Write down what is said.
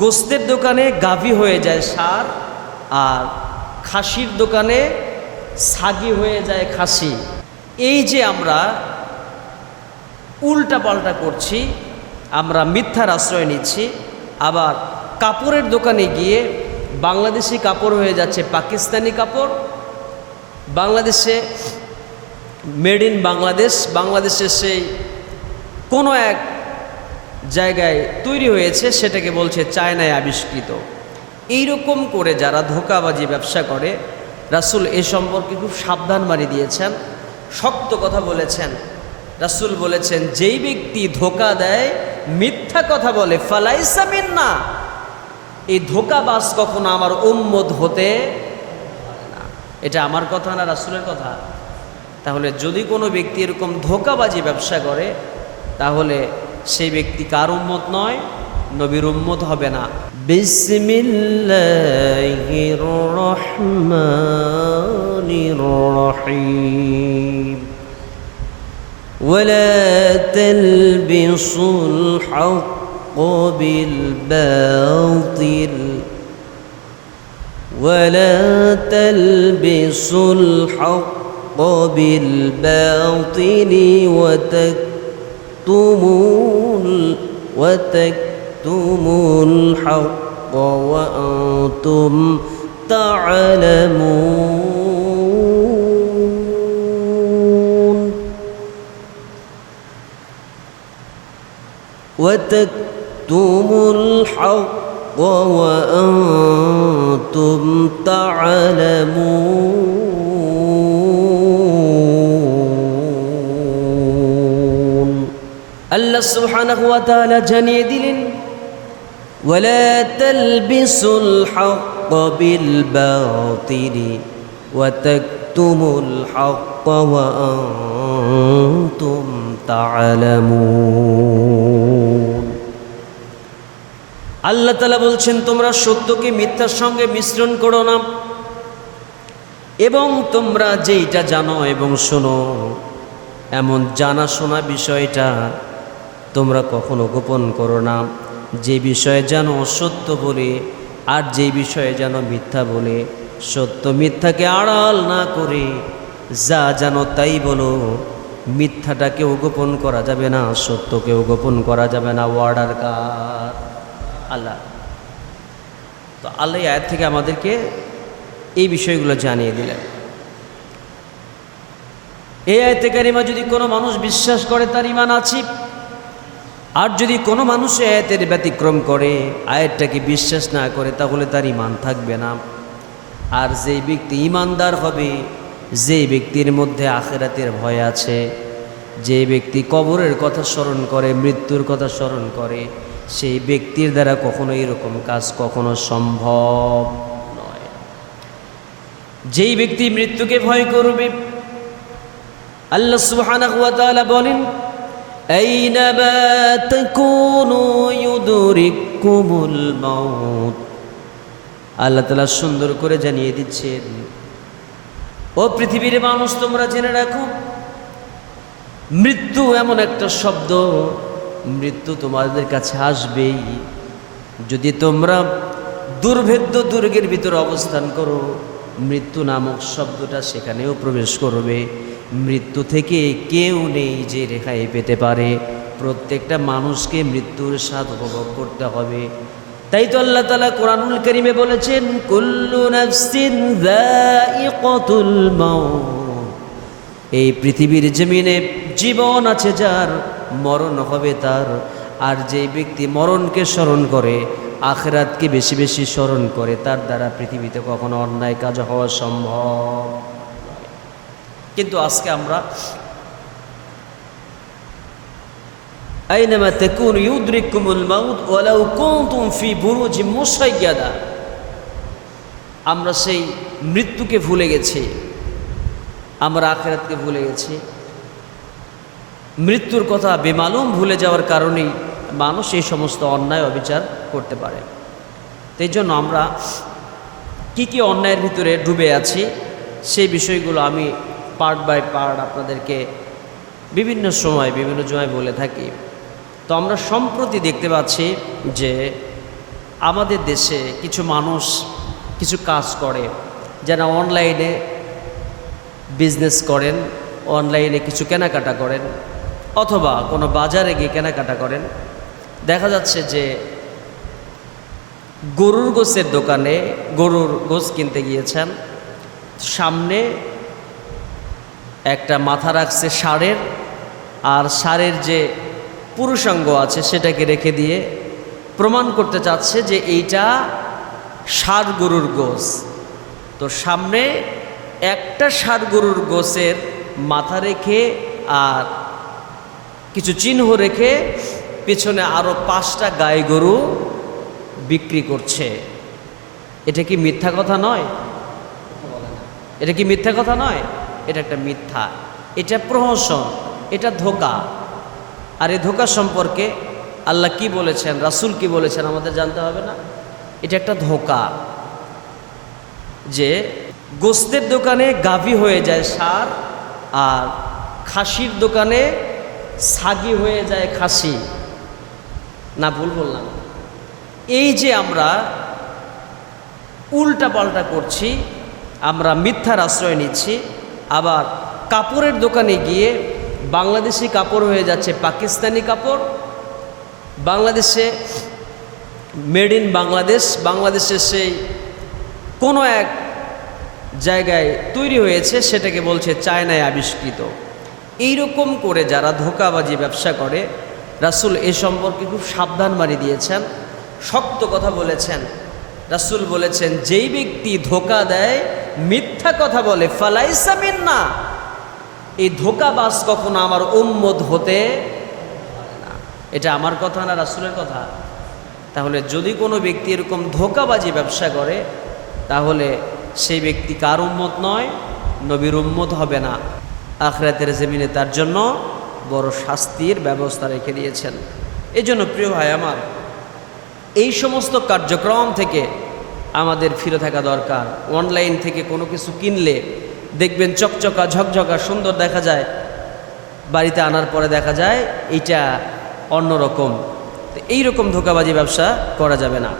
গোস্তের দোকানে গাভী হয়ে যায় ষাঁড়, আর খাসির দোকানে ছাগি হয়ে যায় খাসি। এই যে আমরা উল্টা পাল্টা করছি, আমরা মিথ্যার আশ্রয় নিচ্ছি। আবার কাপড়ের দোকানে গিয়ে বাংলাদেশি কাপড় হয়ে যাচ্ছে পাকিস্তানি কাপড়, বাংলাদেশে মেড ইন বাংলাদেশ, বাংলাদেশের সেই কোনো এক জায়গায় তৈরি হয়েছে, সেটাকে বলছে চায়নায় আবিষ্কৃত। এইরকম করে যারা ধোঁকাবাজি ব্যবসা করে, রাসূল এ সম্পর্কে খুব সাবধান বাণী দিয়েছেন, শক্ত কথা বলেছেন। রাসূল বলেছেন, যেই ব্যক্তি ধোঁকা দেয়, মিথ্যা কথা বলে, ফালাইসা মিন্না, এই ধোঁকাবাজ কখনো আমার উম্মত হতে পারে না। এটা আমার কথা না, রাসূলের কথা। তাহলে যদি কোনো ব্যক্তি এরকম ধোঁকাবাজি ব্যবসা করে, তাহলে সেই ব্যক্তি কার উম্মত নয়, নবীর উম্মত হবে না। বিসমিল্লাহির রহমানির রহিম। ওয়ালা তালবিসুল হক বিল বাতিল ওয়ালা তালবিসুল হক বিল বাতিল وتكتموا الحق وأنتم تعلمون وتكتموا الحق وأنتم تعلمون। আল্লাহ সুবহানাহু ওয়া তাআলা জানিয়ে দিলেন, ওয়ালা তালবিসুল হক বিল বাতিল ওয়া তাকতুমুল হক ওয়া আনতুম তা'লামুন। আল্লাহ তাআলা বলছেন, তোমরা সত্যকে মিথ্যার সঙ্গে মিশ্রণ করো না, এবং তোমরা যেইটা জানো এবং শোনো, এমন জানা শোনা বিষয়টা তোমরা কখনো গোপন করো না। যে বিষয়ে জানো সত্য বলে, আর যে বিষয়ে জানো মিথ্যা বলে, সত্য মিথ্যাকে আড়াল না করে যা জানো তাই বলো। মিথ্যাটাকেও গোপন করা যাবে না, সত্যকেও গোপন করা যাবে না। ওয়ার্ডার কার? আল্লাহ। তো আল্লাহ আয়াত থেকে আমাদেরকে এই বিষয়গুলো জানিয়ে দিলেন। এই আয়াতে কারিমা যদি কোনো মানুষ বিশ্বাস করে, তার ঈমান আছে। আর যদি কোনো মানুষ আয়াতের ব্যতিক্রম করে, আয়াতটাকে বিশ্বাস না করে, তাহলে তার ঈমান থাকবে না। আর যেই ব্যক্তি ঈমানদার হবে, যেই ব্যক্তির মধ্যে আখিরাতের ভয় আছে, যে ব্যক্তি কবরের কথা স্মরণ করে, মৃত্যুর কথা স্মরণ করে, সেই ব্যক্তির দ্বারা কখনো এরকম কাজ কখনো সম্ভব নয়। যেই ব্যক্তি মৃত্যুকে ভয় করবে, আল্লাহ সুবহানাহু ওয়া তাআলা বলেন, আইনামা তাকুনু ইউদরিকুমুল মাউত। আল্লাহ তাআলা সুন্দর করে জানিয়ে দিচ্ছেন, ও পৃথিবীর মানুষ, তোমরা জেনে রাখো, মৃত্যু এমন একটা শব্দ, মৃত্যু তোমাদের কাছে আসবেই। যদি তোমরা দুর্ভেদ্য দুর্গের ভিতরে অবস্থান করো, মৃত্যু নামক শব্দটা সেখানেও প্রবেশ করবে। মৃত্যু থেকে কেউ নেই যে রেহাই পেতে পারে। প্রত্যেকটা মানুষকে মৃত্যুর স্বাদ উপভোগ করতে হবে। তাই তো আল্লাহ তাআলা কোরআনুল কারীমে বলেছেন, কুল্লু নাফসিন যায়িকাতুল মাউত। এই পৃথিবীর জমিনে জীবন আছে যার, মরণ হবে তার। আর যেই ব্যক্তি মরণকে স্মরণ করে, আখিরাতকে বেশি বেশি স্মরণ করে, তার দ্বারা পৃথিবীতে কখনো অন্যায় কাজ হওয়া সম্ভব। কিন্তু আজকে আমরা আইনামা তাকুনু ইউদরিকুমুল মাউত ওয়ালাউ কুনতুম ফি বুরুজিম মুশাইয়াদা, আমরা সেই মৃত্যুকে ভুলে গেছি, আমরা আখিরাতকে ভুলে গেছি। মৃত্যুর কথা বেমালুম ভুলে যাওয়ার কারণেই মানুষ এই সমস্ত অন্যায় অবিচার করতে পারে। এই জন্য আমরা কি কি অন্যায়ের ভিতরে ডুবে আছি, সেই বিষয়গুলো আমি পার্ট বাই পার্ট আপনাদেরকে বিভিন্ন সময় বলে থাকি। তো আমরা সম্প্রতি দেখতে পাচ্ছি যে আমাদের দেশে কিছু মানুষ কিছু কাজ করে, যারা অনলাইনে বিজনেস করেন, অনলাইনে কিছু কেনাকাটা করেন, অথবা কোনো বাজারে গিয়ে কেনাকাটা করেন। দেখা যাচ্ছে যে গরুর গোশতের দোকানে গরুর গোশ কিনতে গিয়েছেন, সামনে একটা মাথা রাখছে ষাঁড়ের, আর ষাঁড়ের যে পুরুষাঙ্গ আছে সেটাকে রেখে দিয়ে প্রমাণ করতে চাচ্ছে যে এইটা ষাঁড় গরুর গোশ। তো সামনে একটা ষাঁড় গরুর গোশের মাথা রেখে আর কিছু চিহ্ন রেখে পেছনে আরও 5টা গাই গরু বিক্রি করছে। এটা কি মিথ্যা কথা নয়? এটা কি মিথ্যা কথা নয়? এটা একটা মিথ্যা, এটা প্রহসন, এটা ধোঁকা। আর এই ধোঁকা সম্পর্কে আল্লাহ কি বলেছেন, রাসূল কি বলেছেন আমাদের জানতে হবে না? এটা একটা ধোঁকা, যে গোশতের দোকানে গাভী হয়ে যায় ষাঁড়, আর খাসির দোকানে ছাগি হয়ে যায় খাসি। না ভুল বললাম? এই যে আমরা উল্টা পাল্টা করছি, আমরা মিথ্যার আশ্রয় নিচ্ছি। আবার কাপড়ের দোকানে গিয়ে বাংলাদেশি কাপড় হয়ে যাচ্ছে পাকিস্তানি কাপড়, বাংলাদেশে মেড ইন বাংলাদেশ, বাংলাদেশের সেই কোনো এক জায়গায় তৈরি হয়েছে, সেটাকে বলছে চায়নায় আবিষ্কৃত। এইরকম করে যারা ধোঁকাবাজি ব্যবসা করে, রাসূল এ সম্পর্কে খুব সাবধান বাণী দিয়েছেন, শক্ত কথা বলেছেন। রাসূল বলেছেন, যেই ব্যক্তি ধোঁকা দেয়, মিথ্যা কথা বলে, ফালাইসা মিন্না, এই ধোঁকাবাজ কখনো আমার উম্মত হতে পারে না। এটা আমার কথা না, রাসূলের কথা? তাহলে যদি কোনো ব্যক্তি এরকম ধোঁকাবাজি ব্যবসা করে, তাহলে সেই ব্যক্তি কার উম্মত নয়, নবীর উম্মত হবে না। আখিরাতের জমিনে তার জন্য বড় শাস্তির ব্যবস্থা রেখে দিয়েছেন। এই জন্য প্রিয় ভাই আমার, এই সমস্ত কার্যক্রম থেকে আমাদের ফিরে থাকা দরকার। অনলাইন থেকে কোনো কিছু কিনলে দেখবেন চকচকা ঝকঝকা সুন্দর দেখা যায়, বাড়িতে আনার পরে দেখা যায় এইটা অন্যরকম। তো এইরকম ধোঁকাবাজি ব্যবসা করা যাবে না।